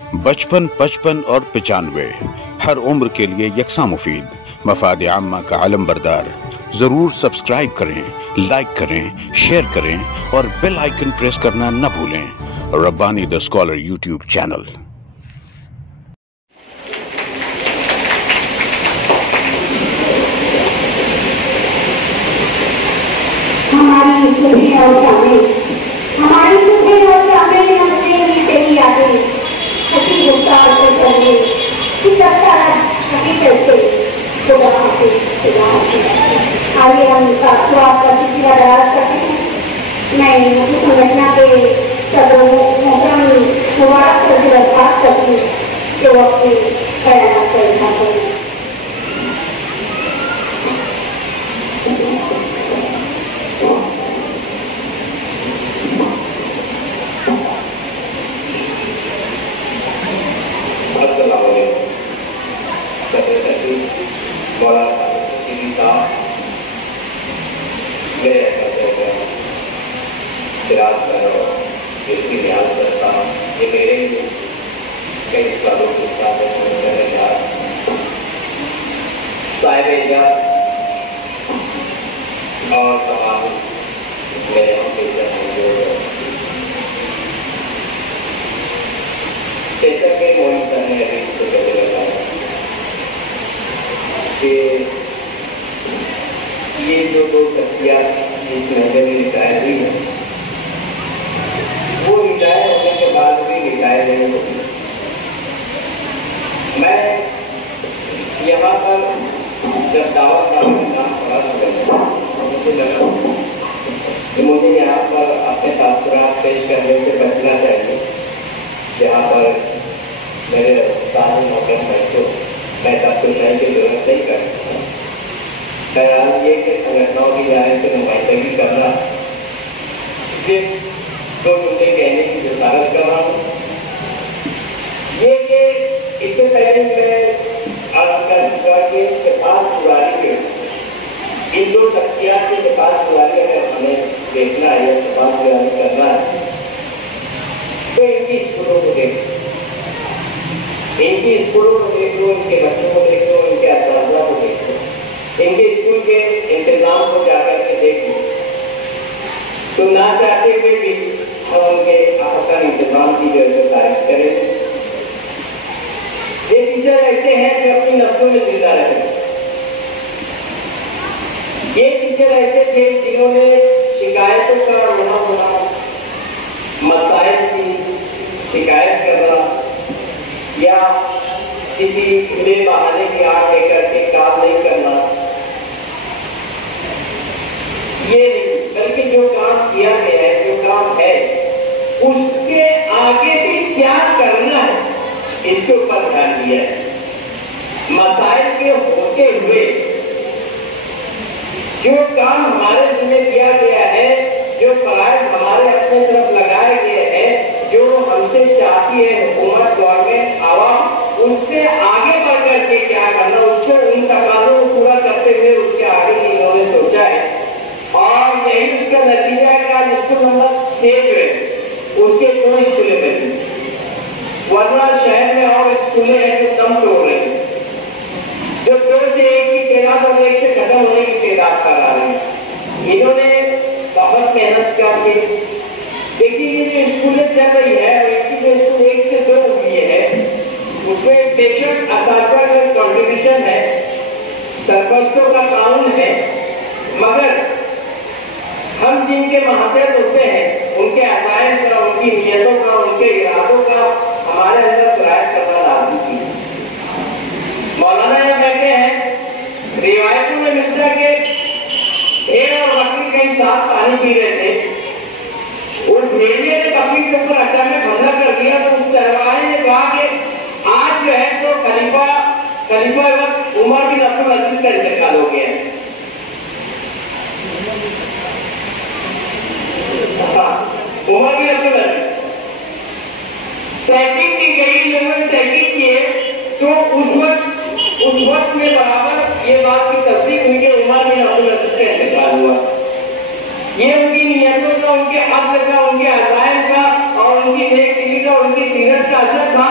55, 55 और 95 हर उम्र के लिए यकसा मुफीद, मफाद आम्मा का आलम बरदार। जरूर सब्सक्राइब करें, लाइक करें, शेयर करें और बेल आइकन प्रेस करना न भूलें। Rabbani the scholar YouTube channel. हमारी सुबह और शामें, हमारी सुबह और शामें हमने भी तेरी यादें हसी गुफ्तार से पहले शिकता हकीकत से खुदा हाफिज़, खुदा हाफिज़। आइए हम स्वागत का शुक्रिया अदा करते हैं। मैं उस संगठन के सदर मोहतरम मुबारक से दरख्वास्त करती हूँ कि वो अपने बयान करें। ये मेरे कई सालों के साथ साहिब और तमाम मेरे जैसा कि मोहित सर ने अभी इससे पहले बताया कि ये जो दो शख्सियत इस महीने में रिटायर हुई है, वो रिटायर होने के बाद भी रिटायर नहीं होगी। मैं यहाँ पर जब दावत नामे का नाम पढ़ा था मुझे लगा कि मुझे यहाँ पर अपने तासुरात पेश करने से बचना चाहिए, जहाँ पर मेरे सारे मौके में तो मैं तब्दीली की जरूरत नहीं कर सकता। ख्याल ये कि संगठनों की जाने से नुमाइंदगी करना, तो मुझे कहने की जसारत कर रहा हूँ ये कि इससे पहले मैं अर्ज कर चुका कि सिफात गुजारी के इन दो शख्सियत की सिफात गुजारी अगर हमें देखना है या सिफात गुजारी करना है तो इनकी स्कूलों को देखो, इनकी स्कूलों को देखो, इनके बच्चों को देखो, इनके असातिज़ा को देखो, इनके स्कूल के इंतजाम को जाकर के देखो, तो ना चाहते हुए भी हम उनके आपका इंतजाम की जो है तारीफ करें। ये टीचर ऐसे हैं जो अपनी नस्लों में जिंदा रहे। ये टीचर ऐसे थे जिन्होंने शिकायतों का रोना होना, मसाइल की शिकायत करना या किसी खुले बहाने की आड़ लेकर के काम नहीं करना, ये नहीं, बल्कि जो काम किया गया है, जो काम है, उसके आगे भी क्या करना है इसके ऊपर ध्यान दिया है। मसाइल के होते हुए जो काम हमारे जिम्मे किया गया है, जो फराइज हमारे अपने तरफ लगाए गए हैं, जो हमसे चाहती है हुकूमत, गवर्नमेंट, आवाम, उससे आगे बढ़ करके क्या करना, उसको उन तकाज़ों को पूरा करते हुए उसके आगे भी इन्होंने सोचा है। और यही उसका नतीजा है कि आज स्कूल नंबर 6 जो है उसके 2 स्कूलें बनी, वरना शहर में और स्कूलें हैं जो दम तोड़ रही हैं, जो 2 से 1 की तादाद और 1 से खत्म होने की तादाद पर आ रही है। इन्होंने बहुत मेहनत करके देखिए ये जो स्कूलें चल रही है, उसकी जो स्कूल 1 से 2 हुई है, उसमें बेशक असातिज़ा का कॉन्ट्रीब्यूशन है, सरपरस्तों का कानून है, मगर हम जिनके महत्व होते हैं उनके असाइल का, उनकी नीयतों का, उनके इरादों का हमारे अंदर प्रयास करना लाजमी थी। मौलाना ये कहते हैं, रिवायतों में मिलता है कि भेड़ और बकरी कहीं साफ पानी पी रहे थे, उस भेड़िए ने बकरी के ऊपर अचानक हमला कर दिया, तो उस चरवाहे ने कहा कि आज जो है तो खलीफा वक्त उमर बिन अब्दुल अजीज का इंतकाल हो गया है। उमर बिन अब्दुल अजीज तहकीक की गई, लोगों ने तहकीक किए तो उस वक्त में बराबर ये बात की तस्दीक हुई कि उमर बिन अब्दुल अजीज का इंतकाल हुआ। ये उनकी नियतों का, उनके अज़्म का, उनके अज़ाइम का और उनकी नेक दिली का, उनकी सीरत का असर था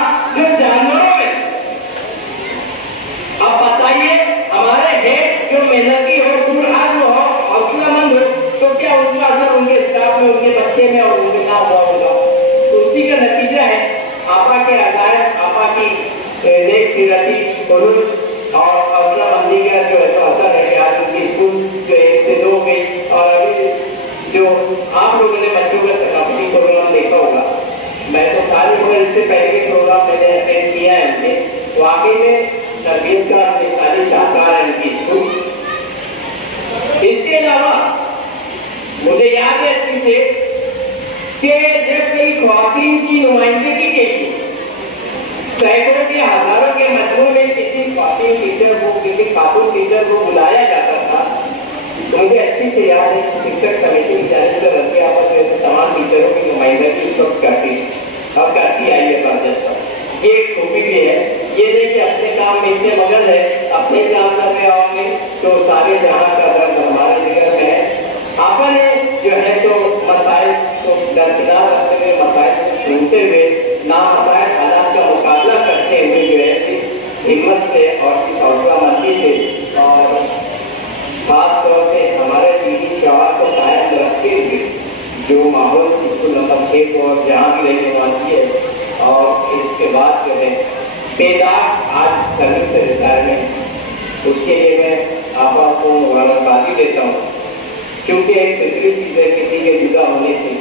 में और उनका हुआ होगा। तो उसी का नतीजा है आपा के अकायद, आपा की नेक सीरती खुलूस और हौसलामंदी का जो है तो असर है कि आज उनकी स्कूल जो 1 से 2 हो गई। और अभी जो आप लोगों ने बच्चों का सकाफती प्रोग्राम देखा होगा, मैं तो सारी उम्र इससे पहले के प्रोग्राम मैंने अटेंड किया है हमने, वाकई में तरबियत का मिसाली शाहकार है इनकी स्कूल। इसके अलावा मुझे याद है अच्छी से कि जब कई ख्वातीन की नुमाइंदगी के लिए सैकड़ों के हजारों के मजमू में किसी ख्वातीन टीचर को, किसी खातून टीचर को बुलाया जाता था, तो मुझे अच्छी से याद है शिक्षक समिति की जानिब से रद्द आपस में तमाम टीचरों की नुमाइंदगी उस वक्त करती और करती आई है बर्दाश्त। ये एक खूबी भी है, ये नहीं कि अपने काम में इतने मगन है, अपने काम करने आओगे तो सारे जहां का दर्द हमारे जिगर में है। आपने जो है तो मसाइल को दरकिनार रखते हुए, मसाइल सुनते हुए, ना मसाइल हालात का मुकाबला करते हुए जो है हिम्मत से और हौसलामंदी से और खास तौर से हमारे दीनी शवार को कायम रखते हुए जो माहौल स्कूल नंबर 6 को और जहाँ भी रहने वाली है और इसके बाद जो है बेदाग आज सर्विस से रिटायरमेंट, उसके लिए मैं आपको मुबारकबादी देता हूँ। क्योंकि एक फिक्री चीज़ है किसी के जुदा होने से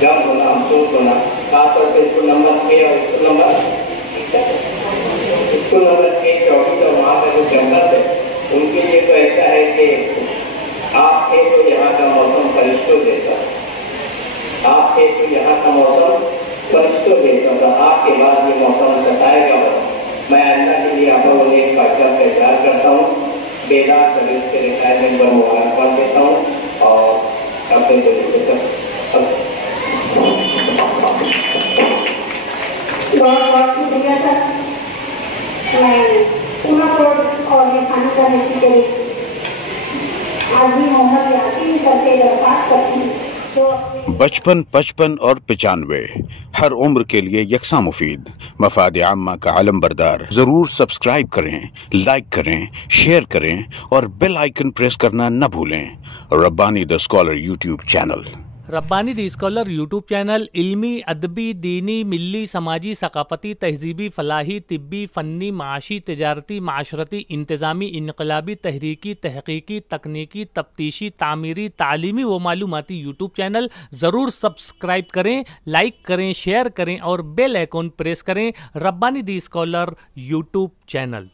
गम होना, अफसोस होना, खासतौर से स्कूल नंबर 6 और स्कूल नंबर 6 24 और वहाँ का जो कैंपस है उनके लिए तो ऐसा है कि आप थे तो यहाँ का मौसम फरिश्तों जैसा, आप थे तो यहाँ का मौसम फरिश्तों जैसा था, आपके बाद ये मौसम सताएगा। मैं अल्लाह के लिए आप लोगों ने एक बादशाह का इजहार करता हूँ, बेदाग सर्विस के रिटायरमेंट पर मुबारकबाद देता हूँ और अपने बहुत शुक्रिया सर। मैं और खाने का नृत्य करी आज भी मोहम्मद यासीन करके दरख्वास्त करती हूँ। बचपन, 55 और 95 हर उम्र के लिए यकसा मुफीद, मफाद आम्मा का आलम बरदार। जरूर सब्सक्राइब करें, लाइक करें, शेयर करें और बेल आइकन प्रेस करना न भूलें। Rabbani the scholar YouTube channel. Rabbani the scholar YouTube channel इल्मी, अदबी, दीनी, मिल्ली, समाजी, सकाफती, तहजीबी, फलाही, तिब्बी, फ़न्नी, माशी, तिजारती, माशरती, इंतज़ामी, इनकलाबी, तहरीकी, तहकीकी, तकनीकी, तफ्तीशी, तामीरी, तालीमी व मालूमाती यूट्यूब चैनल। ज़रूर सब्सक्राइब करें, लाइक करें, शेयर करें और बेल आइकन प्रेस करें। Rabbani the scholar YouTube channel.